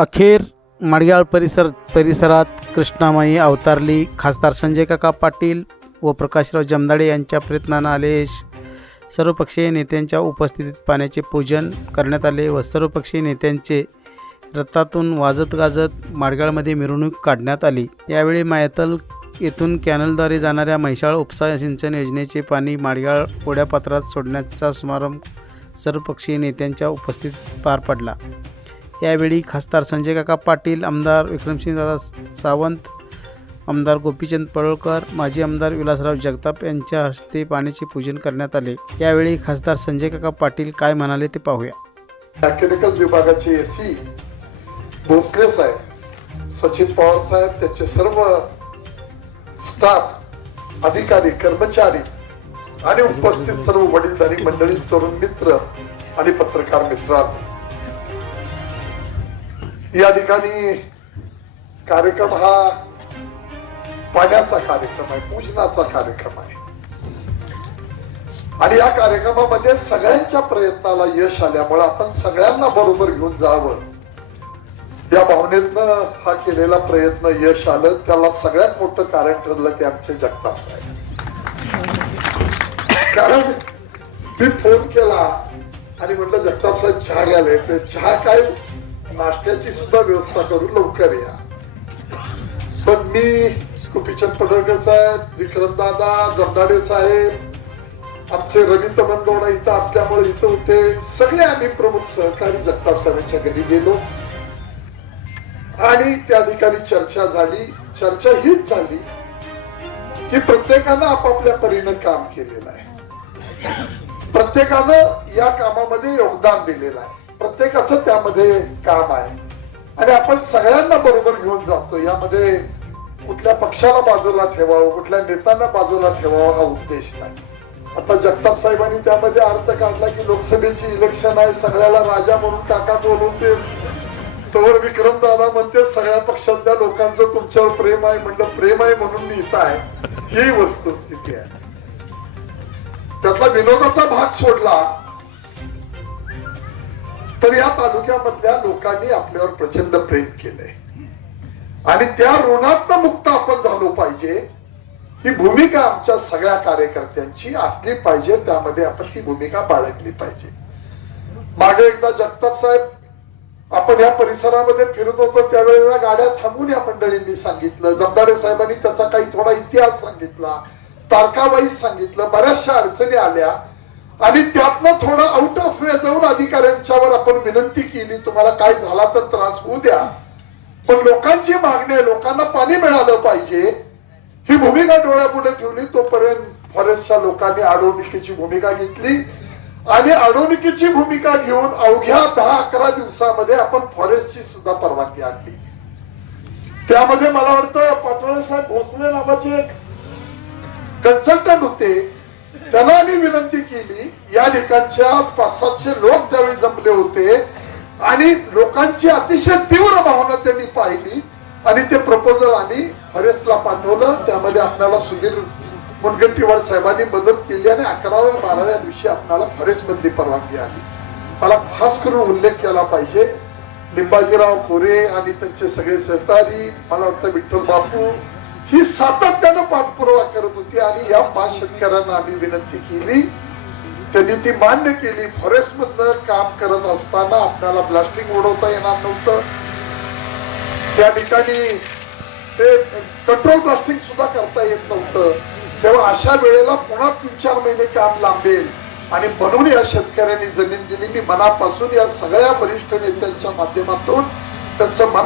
अखेर माडगाळ परिसर परिसरात कृष्णामाई अवतारली. खासदार संजय काका पाटील व प्रकाशराव जमदाडे यांच्या प्रयत्नानं आले सर्वपक्षीय नेत्यांच्या उपस्थितीत पाण्याचे पूजन करण्यात आले व सर्वपक्षीय नेत्यांचे रथातून वाजत गाजत माडगाळमध्ये मिरवणूक काढण्यात आली. यावेळी मायतल येथून कॅनलद्वारे जाणाऱ्या म्हैसाळ उपसा सिंचन योजनेचे पाणी माडगाळ ओढ्यापात्रात सोडण्याचा समारंभ सर्वपक्षीय नेत्यांच्या उपस्थितीत पार पडला. यावेळी खासदार संजय काका पाटील आमदार विक्रमसिंहदादा सावंत आमदार गोपीचंद पडळकर माजी आमदार विलासराव जगताप यांच्या हस्ते पाण्याचे पूजन करण्यात आले. यावेळी खासदार संजय काका पाटील काय म्हणाले ते पाहूया. मेकॅनिकल विभागाचे सी भोसले साहेब सचिन पवार साहेब त्याचे सर्व स्टाफ अधिकारी कर्मचारी आणि उपस्थित सर्व वडीलधारी मंडळी तरुण मित्र आणि पत्रकार मित्रांनो. या ठिकाणी कार्यक्रम हा पाण्याचा कार्यक्रम आहे पूजनाचा कार्यक्रम आहे. आणि या कार्यक्रमामध्ये सगळ्यांच्या प्रयत्नाला यश आल्यामुळे आपण सगळ्यांना बरोबर घेऊन जावं. या भावनेतनं हा केलेला प्रयत्न यश आलं त्याला सगळ्यात मोठं कारण ठरलं ते आमचे जगताप साहेब. कारण मी फोन केला आणि म्हटलं जगताप साहेब चहा घ्यायला ते चहा काय? नाश्त्याची सुद्धा व्यवस्था करून लवकर या. पण मी कुपीचंद पडळकर साहेब विक्रम दादा जमदाडे साहेब आमचे रवी तमनगौडा इथं असल्यामुळे इथं होते. सगळे आम्ही प्रमुख सहकारी जगताप साहेबांच्या घरी गेलो. आणि त्या ठिकाणी चर्चा झाली. चर्चा हीच झाली की प्रत्येकानं आपापल्या परीनं काम केलेलं आहे. प्रत्येकानं या कामामध्ये योगदान दिलेलं आहे. प्रत्येकाचं त्यामध्ये काम आहे. आणि आपण सगळ्यांना बरोबर घेऊन जातो. यामध्ये कुठल्या पक्षाला बाजूला ठेवावं कुठल्या नेत्यांना बाजूला ठेवावं हा उद्देश नाही. आता जगताप साहेबांनी त्यामध्ये अर्थ काढला की लोकसभेची इलेक्शन आहे सगळ्याला राजा म्हणून काका बोलवते तोवर विक्रम दादा म्हणते सगळ्या पक्षातल्या लोकांचं तुमच्यावर प्रेम आहे म्हटलं प्रेम आहे म्हणून मी इथं आहे. ही वस्तुस्थिती आहे. त्यातला विनोदाचा भाग सोडला तर या तालुक्यामधल्या लोकांनी आपल्यावर प्रचंड प्रेम केलंय. आणि त्या ऋणातनं मुक्त आपण झालो पाहिजे ही भूमिका आमच्या सगळ्या कार्यकर्त्यांची असली पाहिजे त्यामध्ये आपण ती भूमिका बाळगली पाहिजे. मागे एकदा जगताप साहेब आपण या परिसरामध्ये फिरत होतो त्यावेळेला गाड्या थांबून या मंडळींनी सांगितलं जमदारे साहेबांनी त्याचा काही थोडा इतिहास सांगितला तारकाबाई सांगितलं बऱ्याचशा अडचणी आल्या आणि त्यातनं थोडं आउट ऑफ वे जाऊन अधिकाऱ्यांच्यावर आपण विनंती केली तुम्हाला काय झाला तर त्रास होऊ द्या. पण लोकांची मागणी आहे लोकांना पाणी मिळालं पाहिजे. ही भूमिका डोळ्यापुढे ठेवली तोपर्यंत फॉरेस्टच्या लोकांनी अडवणुकीची भूमिका घेतली. आणि अडवणुकीची भूमिका घेऊन अवघ्या दहा अकरा दिवसामध्ये आपण फॉरेस्टची सुद्धा परवानगी आणली. त्यामध्ये मला वाटतं पाटोळे साहेब भोसले नावाचे एक कन्सल्टंट होते. त्यांना मी विनंती केली या ठिकाणच्या पाच सातशे लोक त्यावेळी जमले होते आणि लोकांची अतिशय तीव्र भावना त्यांनी पाहिली आणि ते प्रपोजल आम्ही फॉरेस्टला पाठवलं. त्यामध्ये आपल्याला सुधीर मुनगंटीवार साहेबांनी मदत केली आणि अकराव्या बाराव्या दिवशी आपल्याला फॉरेस्ट मधली परवानगी आली. मला खास करून उल्लेख केला पाहिजे. लिंबाजीराव खोरे आणि त्यांचे सगळे सहकारी मला वाटतं विठ्ठल बापू ही सातत्यानं पाठपुरावा करत होती आणि या पाच शेतकऱ्यांना आम्ही विनंती केली. त्यांनी ती मान्य केली. फॉरेस्ट मधनं काम करत असताना आपल्याला ब्लास्टिंग उडवता येणार नव्हतं. त्या ठिकाणी ते कंट्रोल ब्लास्टिंग सुद्धा करता येत नव्हतं. तेव्हा अशा वेळेला पुन्हा तीन चार महिने काम लांबेल आणि म्हणून या शेतकऱ्यांनी जमीन दिली. मी मनापासून या सगळ्या वरिष्ठ नेत्यांच्या माध्यमातून त्यांचं मन